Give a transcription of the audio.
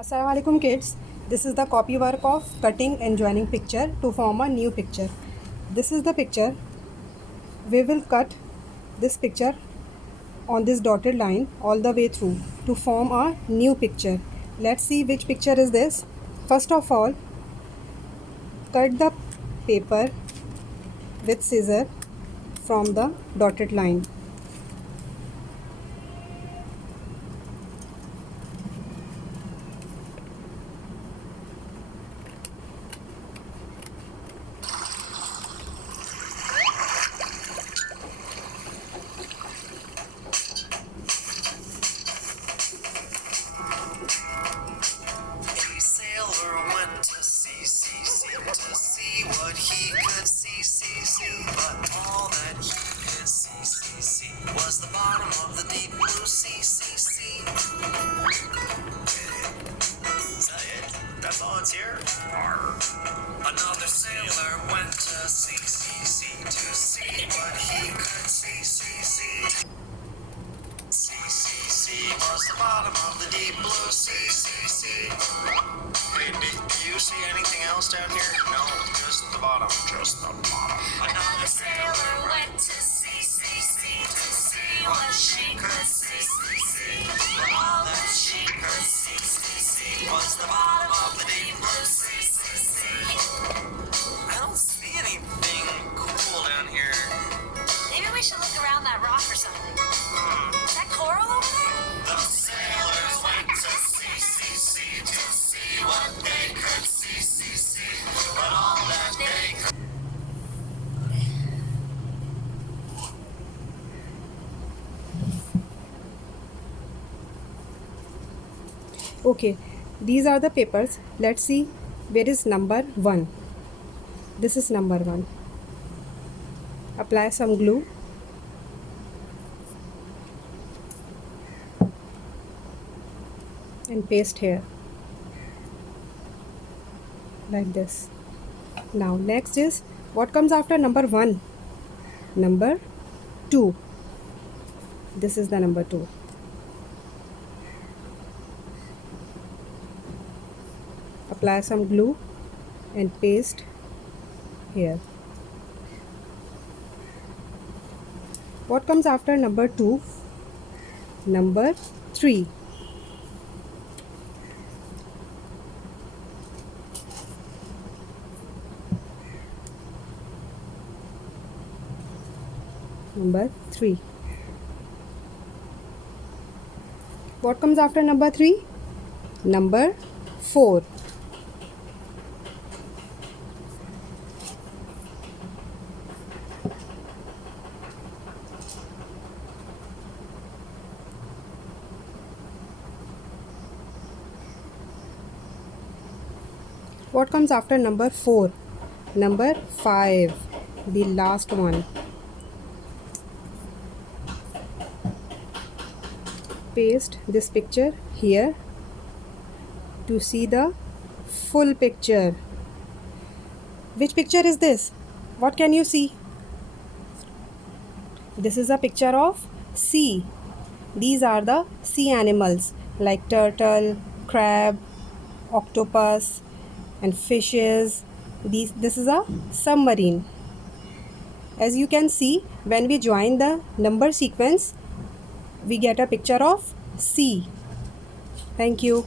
Assalamu alaikum kids. This is the copy work of cutting and joining picture to form a new picture. This is the picture. We will cut this picture on this dotted line all the way through to form a new picture. Let's see which picture is this. First of all, cut the paper with scissor from the dotted line. What he could see, but all that he could see was the bottom of the deep blue sea. Is that it? That's all it's here? Another sailor went to sea to see what he could see. Sea was the bottom of the deep blue sea. Wait, do you see anything else down here? No, just the bottom. Another sailor went to sea to see what she could see. But all that she could see was the bottom of the deep blue sea. I don't see anything cool down here. Maybe we should look around that rock or something. Is that coral over there? The sailors went to sea to see what they could see. But all that they could. Okay, these are the papers. Let's see where is number 1. This is number 1. Apply some glue. And paste here like this. Now next is what comes after number 1? Number 2. This is the number 2. Apply some glue and paste here. What comes after number 2? Number 3. Number 3. What comes after number 3? Number 4. What comes after number 4? Number 5. The last one. Paste this picture here to see the full picture. Which picture is this? What can you see? This is a picture of sea. These are the sea animals like turtle, crab, octopus and fishes. This is a submarine. As you can see, when we join the number sequence, we get a picture of sea. Thank you.